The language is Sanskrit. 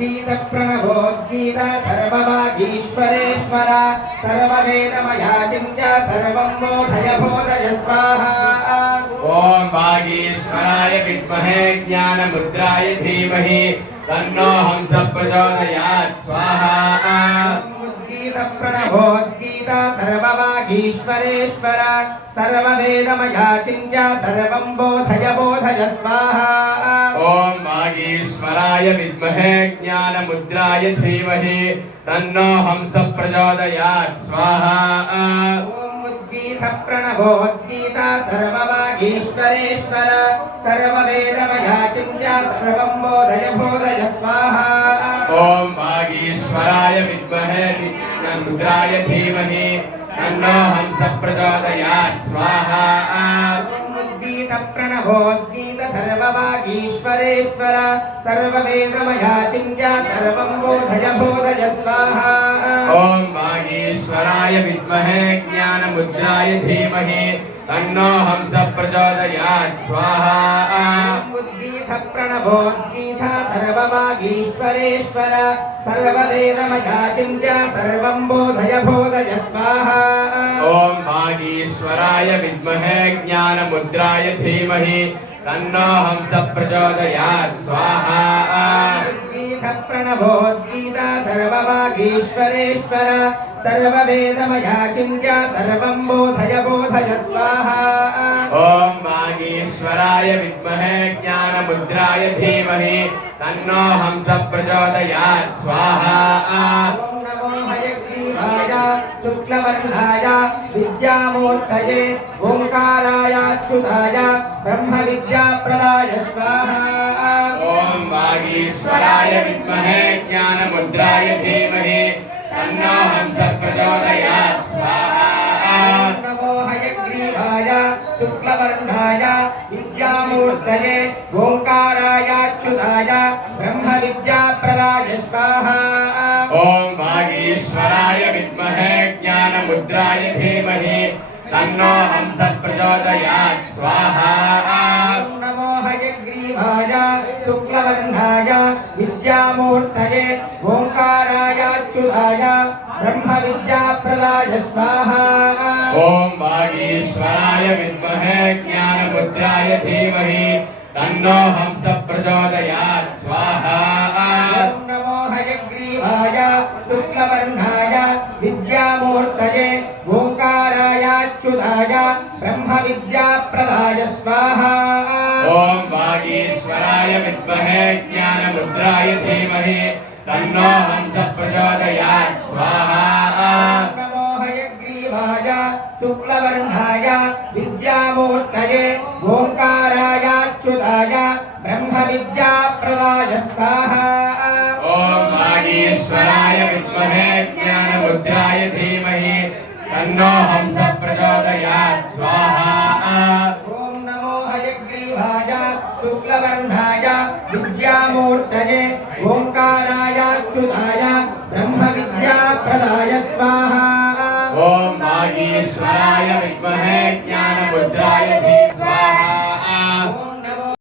प्रणवोद्गीत सर्ववागीश्वरेश्वर सर्ववेदमया चिन्त्य सर्वं बोधय बोधय स्वाहा। ओम वागीश्वराय विद्महे ज्ञानमुद्राय धीमहि तन्नो हंस प्रचोदयात् स्वाहा। प्रणवोद्गीत सर्ववागीश्वरेश्वर सर्ववेदमया चिन्त्य सर्वं बोधय बोधय स्वाहा। ओम वागीश्वराय विद्महे ज्ञानमुद्राय धीमहि तन्नो हंस प्रचोदयात् स्वाहा। प्रणवोद्गीत सर्ववागीश्वरेश्वर सर्ववेदमया चिन्त्य सर्वं बोधय बोधय स्वाहा। ओम वागीश्वराय विद्महे ज्ञानमुद्राय धीमहि तन्नो हंस प्रचोदयात् स्वाहा। प्रणवोद्गीत सर्ववागीश्वरेश्वर सर्ववेदमया चिन्त्य सर्वं बोधय बोधय स्वाहा। ओम वागीश्वराय विद्महे ज्ञानमुद्राय धीमहि तन्नो हंस प्रचोदयात् स्वाहा। प्रणवोद्गीत सर्ववागीश्वरेश्वर सर्ववेदमया चिन्त्य सर्वं बोधय बोधय स्वाहा। ओम वागीश्वराय विद्महे ज्ञानमुद्राय धीमहि तन्नो हंस प्रचोदयात् स्वाहा। प्रणवोद्गीत सर्ववागीश्वरेश्वर सर्ववेदमया चिन्त्य सर्वं बोधय बोधय स्वाहा। ओम वागीश्वराय विद्महे ज्ञानमुद्राय धीमहि तन्नो हंस प्रचोदयात् स्वाहा। शुक्लवर्णाय विद्यामूर्तये ओंकाराय अच्युताय ब्रह्मविद्याप्रदाय स्वाहा। ओम वागीश्वराय विद्महे ज्ञानमुद्राय धीमहि तन्नो हंस प्रचोदयात् स्वाहा। नमो हयग्रीवाय शुक्लवर्णाय विद्यामूर्तये ओंकाराय अच्युताय ब्रह्मविद्याप्रदाय स्वाहा। ओम वागीश्वराय विद्महे ज्ञानमुद्राय धीमहि तन्नो हंस प्रचोदयात् स्वाहा। नमो हयग्रीवाय शुक्लवर्णाय विद्यामूर्तये ओंकाराय अच्युताय ब्रह्मविद्याप्रदाय स्वाहा। ओम वागीश्वराय विद्महे ज्ञानमुद्राय धीमहि तन्नो हंस प्रचोदयात् स्वाहा। नमो हयग्रीवाय शुक्लवर्णाय विद्यामूर्तये ओंकाराय अच्युताय ब्रह्मविद्याप्रदाय स्वाहा। ओम वागीश्वराय विद्महे ज्ञानमुद्राय धीमहि तन्नो हंस प्रचोदयात् स्वाहा। नमो हयग्रीवाय शुक्लवर्णाय विद्यामूर्तये ओंकाराय अच्युताय ब्रह्मविद्याप्रदाय स्वाहा। ओम वागीश्वराय विद्महे ज्ञानमुद्राय धीमहि तन्नो हंस प्रचोदयात् स्वाहा। ओम नमो हयग्रीवाय शुक्लवर्णाय विद्यामूर्तये ओंकाराय अच्युताय ब्रह्मविद्याप्रदाय स्वाहा। ओम वागीश्वराय विद्महे ज्ञानमुद्राय